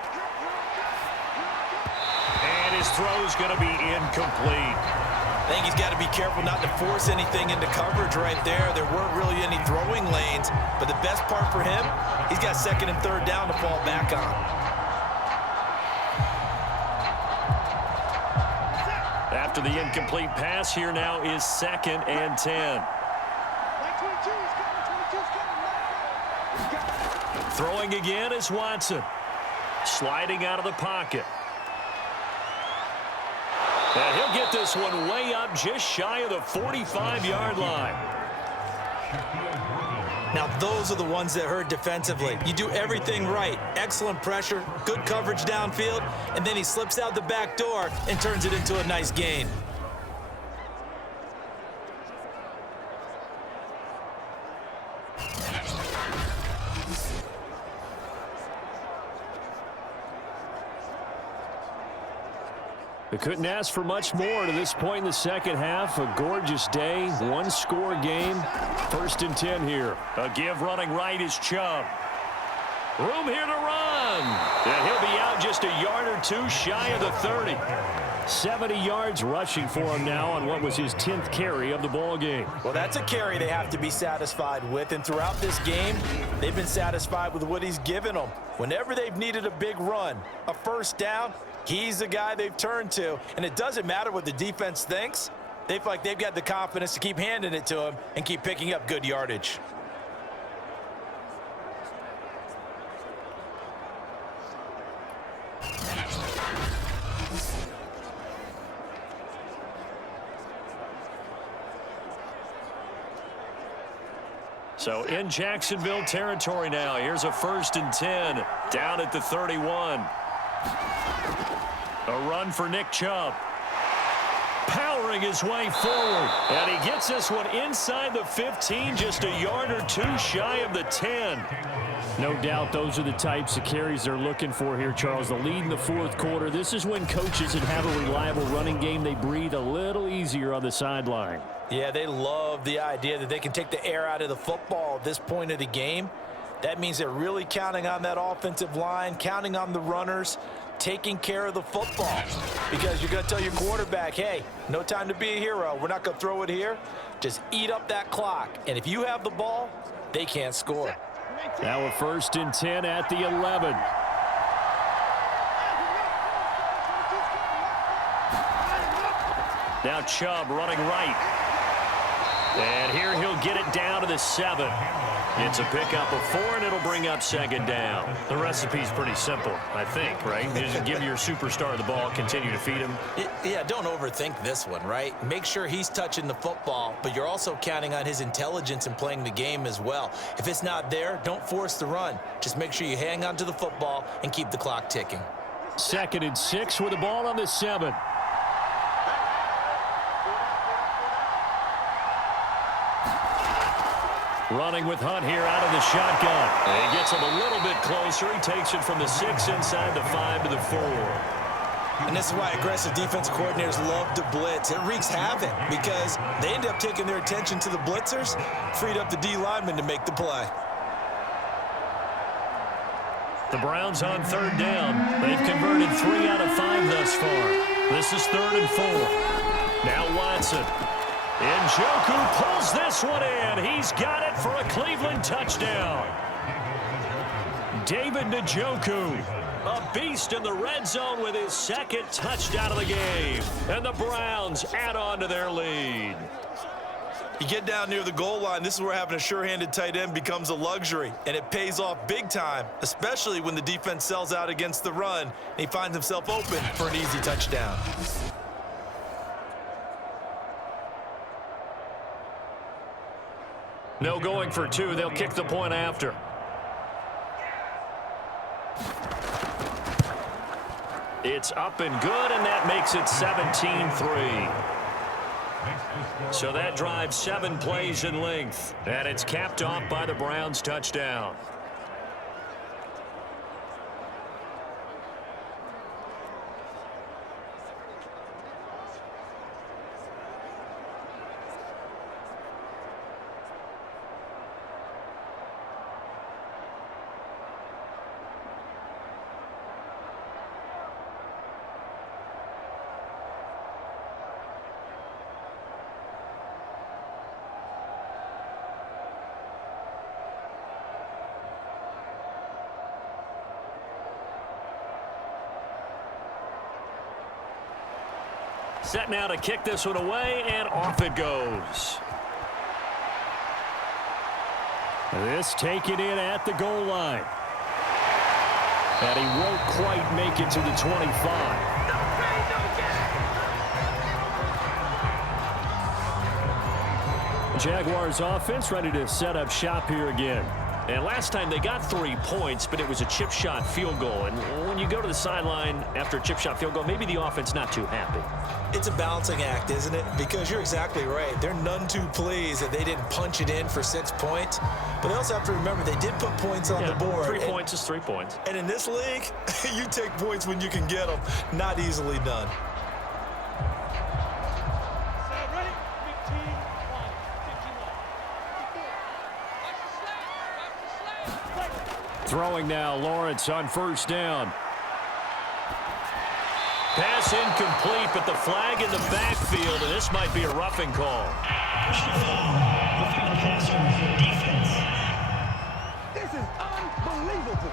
And his throw's going to be incomplete. I think he's got to be careful not to force anything into coverage right there. There weren't really any throwing lanes, but the best part for him, he's got 2nd and 3rd down to fall back on. After the incomplete pass, here now is 2nd and 10. Throwing again is Watson. Sliding out of the pocket. And he'll get this one way up just shy of the 45-yard line. Now, those are the ones that hurt defensively. You do everything right. Excellent pressure, good coverage downfield, and then he slips out the back door and turns it into a nice gain. They couldn't ask for much more to this point in the second half. A gorgeous day, 1-score game. 1st and 10 here. A give running right is Chubb. Room here to run. And he'll be out just a yard or 2 shy of the 30. 70 yards rushing for him now on what was his 10th carry of the ball game. Well, that's a carry they have to be satisfied with, and throughout this game, they've been satisfied with what he's given them. Whenever they've needed a big run, a first down, he's the guy they've turned to, and it doesn't matter what the defense thinks. They feel like they've got the confidence to keep handing it to him and keep picking up good yardage. So in Jacksonville territory now. Here's a 1st and 10 down at the 31. A run for Nick Chubb. Powering his way forward. And he gets this one inside the 15, just a yard or two shy of the 10. No doubt those are the types of carries they're looking for here, Charles. The lead in the 4th quarter. This is when coaches that have a reliable running game, they breathe a little easier on the sideline. Yeah, they love the idea that they can take the air out of the football at this point of the game. That means they're really counting on that offensive line, counting on the runners, taking care of the football. Because you're going to tell your quarterback, hey, no time to be a hero. We're not going to throw it here. Just eat up that clock. And if you have the ball, they can't score. Now a 1st and 10 at the 11. Now Chubb running right. And here he'll get it down to the 7. It's a pickup of 4, and it'll bring up 2nd down. The recipe's pretty simple, I think, right? You just give your superstar the ball, continue to feed him. Yeah, don't overthink this one, right? Make sure he's touching the football, but you're also counting on his intelligence in playing the game as well. If it's not there, don't force the run. Just make sure you hang on to the football and keep the clock ticking. 2nd and 6 with the ball on the 7. Running with Hunt here out of the shotgun. And he gets him a little bit closer. He takes it from the 6 inside the 5 to the 4. And this is why aggressive defense coordinators love to blitz. It wreaks havoc because they end up taking their attention to the blitzers, freed up the D lineman to make the play. The Browns on 3rd down. They've converted 3 out of 5 thus far. This is 3rd and 4. Now Watson. Njoku pulls this one in. He's got it for a Cleveland touchdown. David Njoku, a beast in the red zone with his 2nd touchdown of the game. And the Browns add on to their lead. You get down near the goal line, this is where having a sure-handed tight end becomes a luxury, and it pays off big time, especially when the defense sells out against the run, and he finds himself open for an easy touchdown. No going for 2. They'll kick the point after. It's up and good, and that makes it 17-3. So that drives 7 plays in length, and it's capped off by the Browns' touchdown. Set now to kick this one away, and off it goes. This taken in at the goal line. And he won't quite make it to the 25. Jaguars offense ready to set up shop here again. And last time they got 3 points, but it was a chip shot field goal. And when you go to the sideline after a chip shot field goal, maybe the offense not too happy. It's a balancing act, isn't it? Because you're exactly right. They're none too pleased that they didn't punch it in for 6 points. But they also have to remember they did put points on the board. 3 points is 3 points. And in this league, you take points when you can get them. Not easily done. Ready? 15, 1, 51. Throwing now, Lawrence on 1st down. Pass incomplete, but the flag in the backfield, and this might be a roughing call. This is unbelievable.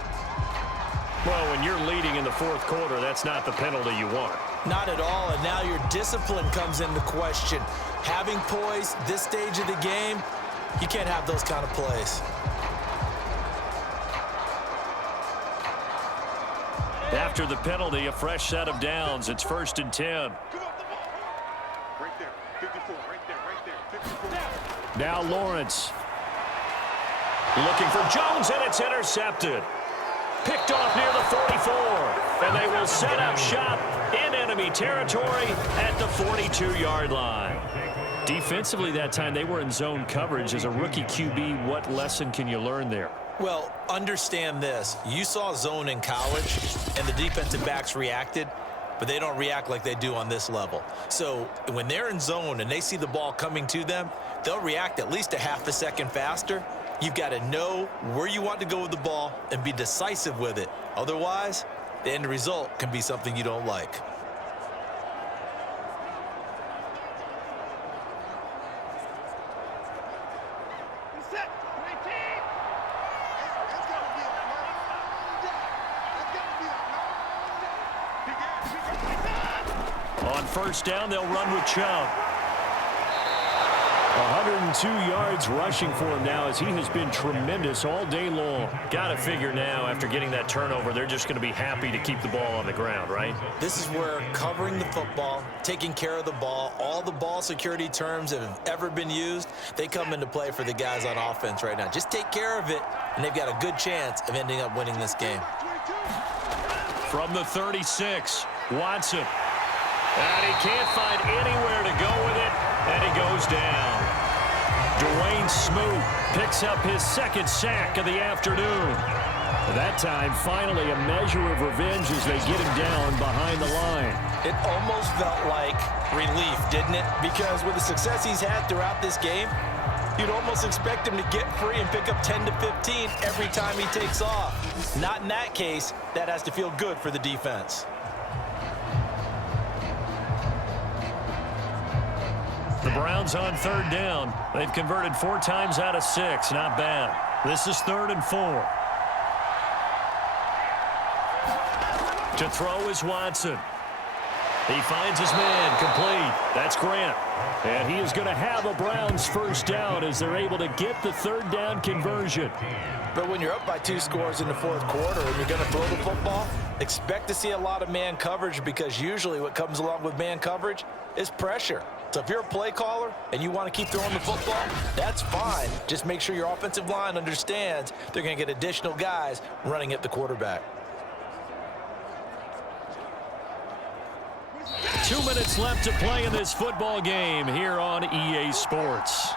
Well, when you're leading in the 4th quarter, that's not the penalty you want. Not at all, and now your discipline comes into question. Having poise this stage of the game, you can't have those kind of plays. After the penalty, a fresh set of downs. It's 1st and 10. Right there. 54. Right there. 54. Now Lawrence. Looking for Jones, and it's intercepted. Picked off near the 44, and they will set up shop in enemy territory at the 42-yard line. Defensively that time, they were in zone coverage. As a rookie QB, what lesson can you learn there? Well, understand this. You saw zone in college, and the defensive backs reacted, but they don't react like they do on this level. So when they're in zone and they see the ball coming to them, they'll react at least a half a second faster. You've got to know where you want to go with the ball and be decisive with it. Otherwise, the end result can be something you don't like. Set. 19. It's going to be a long day. It's going to be a long day. On first down, they'll run with Chubb. 102 yards rushing for him now as he has been tremendous all day long. Got to figure now after getting that turnover, they're just going to be happy to keep the ball on the ground, right? This is where covering the football, taking care of the ball, all the ball security terms that have ever been used, they come into play for the guys on offense right now. Just take care of it, and they've got a good chance of ending up winning this game. From the 36, Watson. And he can't find anywhere to go with it, and he goes down. Dwayne Smoot picks up his second sack of the afternoon. That time, finally, a measure of revenge as they get him down behind the line. It almost felt like relief, didn't it? Because with the success he's had throughout this game, you'd almost expect him to get free and pick up 10 to 15 every time he takes off. Not in that case. That has to feel good for the defense. The Browns on third down. They've converted 4 times out of 6. Not bad. This is 3rd and 4. To throw is Watson. He finds his man complete. That's Grant. And he is going to have a Browns first down as they're able to get the 3rd down conversion. But when you're up by 2 scores in the 4th quarter and you're going to throw the football, expect to see a lot of man coverage because usually what comes along with man coverage is pressure. So if you're a play caller and you want to keep throwing the football, that's fine. Just make sure your offensive line understands they're going to get additional guys running at the quarterback. 2 minutes left to play in this football game here on EA Sports.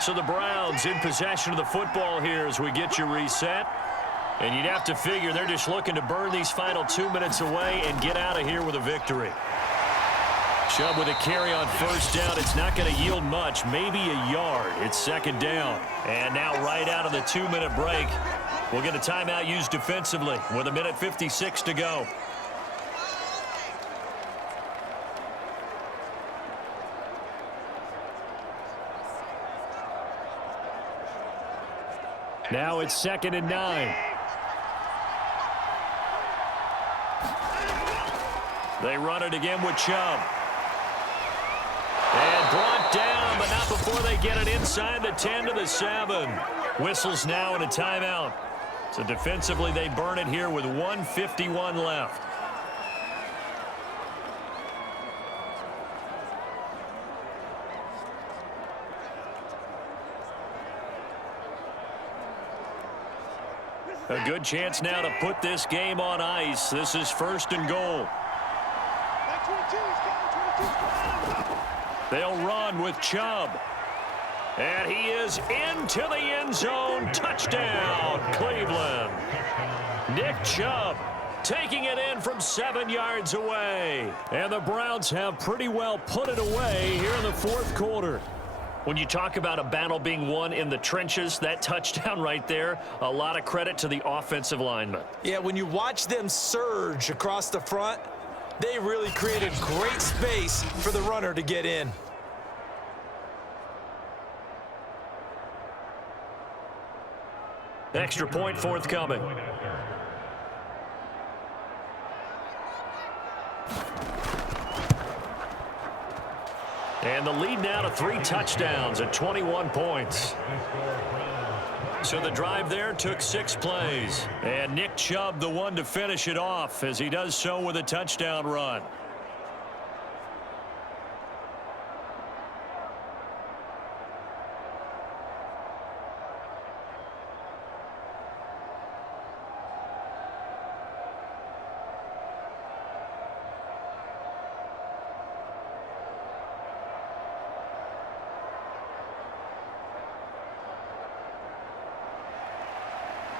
So the Browns in possession of the football here as we get you reset. And you'd have to figure they're just looking to burn these final 2 minutes away and get out of here with a victory. Chubb with a carry on first down. It's not going to yield much, maybe a yard. It's 2nd down. And now right out of the 2-minute break, we'll get a timeout used defensively with 1:56 to go. Now it's 2nd and 9. They run it again with Chubb. And brought down, but not before they get it inside the 10 to the 7. Whistles now and a timeout. So defensively, they burn it here with 1:51 left. A good chance now to put this game on ice. This is 1st and goal. They'll run with Chubb. And he is into the end zone. Touchdown, Cleveland. Nick Chubb taking it in from 7 yards away. And the Browns have pretty well put it away here in the 4th quarter. When you talk about a battle being won in the trenches, that touchdown right there, a lot of credit to the offensive linemen. Yeah, when you watch them surge across the front, they really created great space for the runner to get in. Extra point forthcoming. And the lead now to 3 touchdowns at 21 points. So the drive there took 6 plays. And Nick Chubb the one to finish it off as he does so with a touchdown run.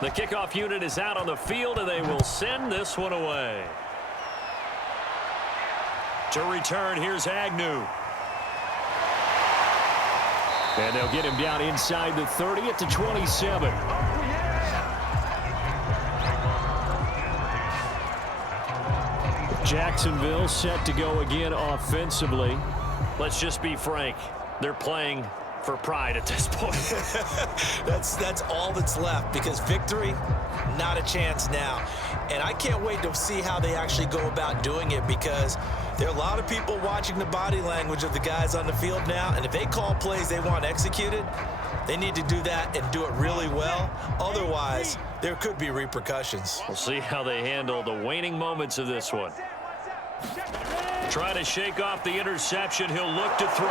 The kickoff unit is out on the field, and they will send this one away. To return, here's Agnew. And they'll get him down inside the 30 at the 27. Jacksonville set to go again offensively. Let's just be frank. They're playing for pride at this point. That's all that's left, because victory, not a chance now. And I can't wait to see how they actually go about doing it, because there are a lot of people watching the body language of the guys on the field now, and if they call plays they want executed, they need to do that and do it really well. Otherwise, there could be repercussions. We'll see how they handle the waning moments of this one. Trying to shake off the interception. He'll look to throw.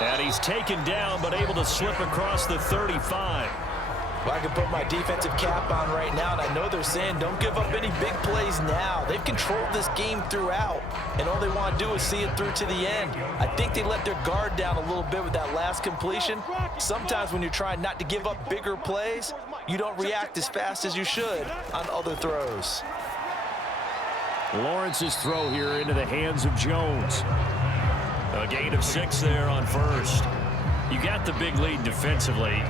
And he's taken down, but able to slip across the 35. Well, I can put my defensive cap on right now, and I know they're saying don't give up any big plays now. They've controlled this game throughout, and all they want to do is see it through to the end. I think they let their guard down a little bit with that last completion. Sometimes when you're trying not to give up bigger plays, you don't react as fast as you should on other throws. Lawrence's throw here into the hands of Jones. A gain of 6 there on first. You got the big lead defensively.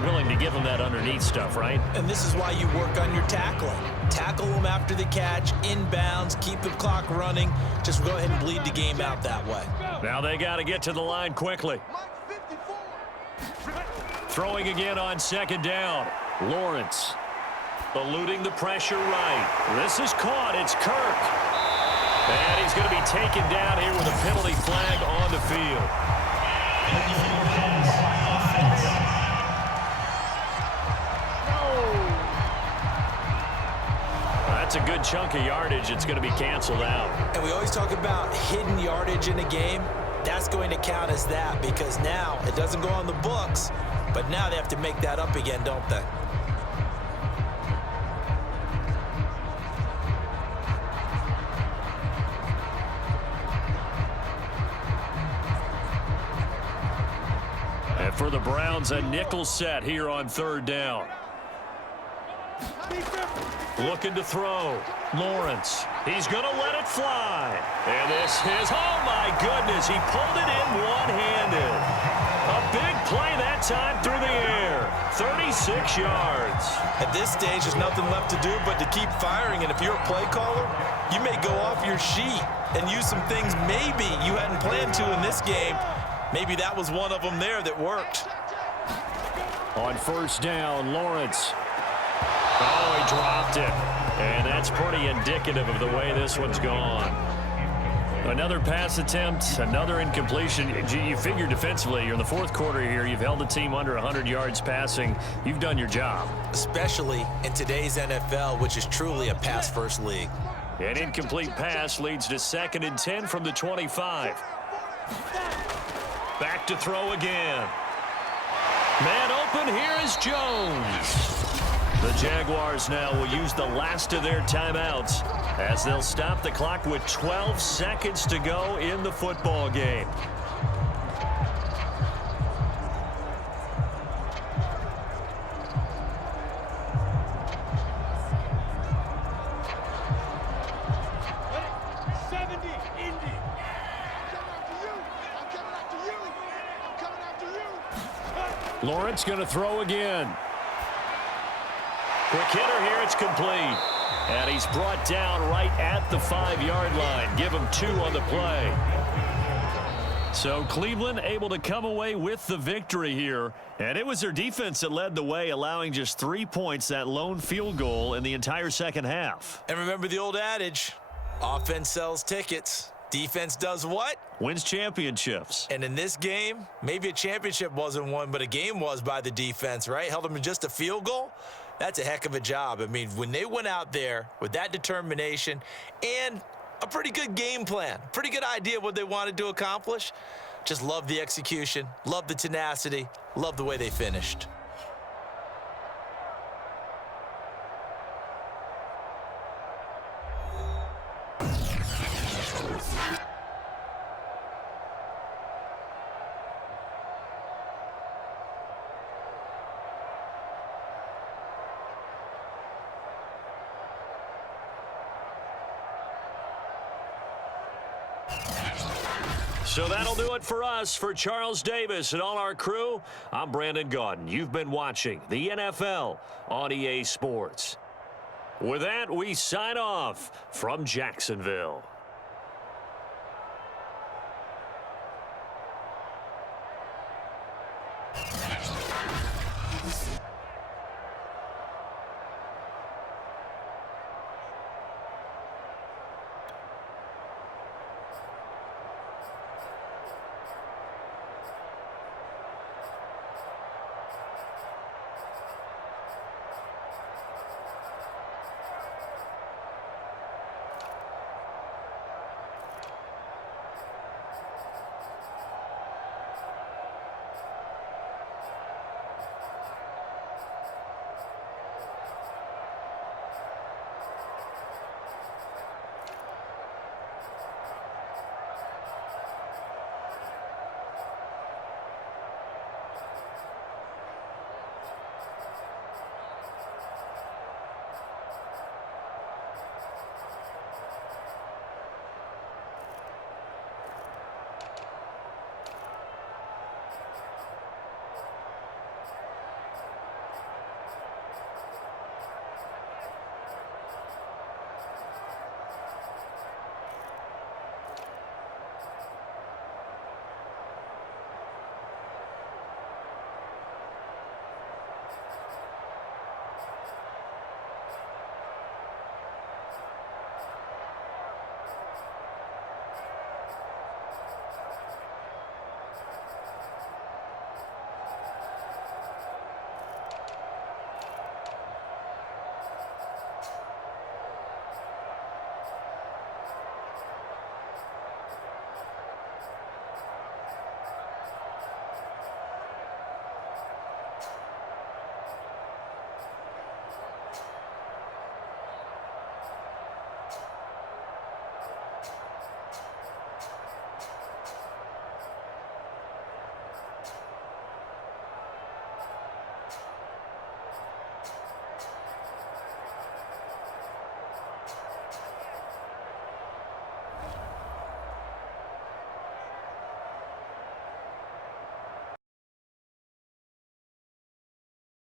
Willing to give them that underneath stuff, right? And this is why you work on your tackling. Tackle them after the catch, inbounds, keep the clock running. Just go ahead and bleed the game out that way. Now they got to get to the line quickly. Throwing again on second down. Lawrence eluding the pressure right. This is caught. It's Kirk. And he's going to be taken down here with a penalty flag on the field. That's a good chunk of yardage. It's going to be canceled out. And we always talk about hidden yardage in a game. That's going to count as that, because now it doesn't go on the books, but now they have to make that up again, don't they? And for the Browns, a nickel set here on third down. Looking to throw. Lawrence. He's going to let it fly. And this is, oh my goodness, he pulled it in one-handed. A big play that time through the air. 36 yards. At this stage, there's nothing left to do but to keep firing. And if you're a play caller, you may go off your sheet and use some things maybe you hadn't planned to in this game. Maybe that was one of them there that worked. On first down, Lawrence. Oh, he dropped it. And that's pretty indicative of the way this one's gone. Another pass attempt, another incompletion. You figure defensively, you're in the fourth quarter here. You've held the team under 100 yards passing. You've done your job. Especially in today's NFL, which is truly a pass-first league. An incomplete pass leads to 2nd and 10 from the 25. Back to throw again. Man open, here is Jones. The Jaguars now will use the last of their timeouts as they'll stop the clock with 12 seconds to go in the football game. Lawrence going to throw again. Quick hitter here, it's complete. And he's brought down right at the 5-yard line. Give him 2 on the play. So Cleveland able to come away with the victory here. And it was their defense that led the way, allowing just 3 points, that lone field goal in the entire second half. And remember the old adage, offense sells tickets. Defense does what? Wins championships. And in this game, maybe a championship wasn't won, but a game was by the defense, right? Held them to just a field goal. That's a heck of a job. I mean, when they went out there with that determination and a pretty good game plan, pretty good idea of what they wanted to accomplish, just love the execution, love the tenacity, love the way they finished. So that'll do it for us. For Charles Davis and all our crew, I'm Brandon Gaudin. You've been watching the NFL on EA Sports. With that, we sign off from Jacksonville.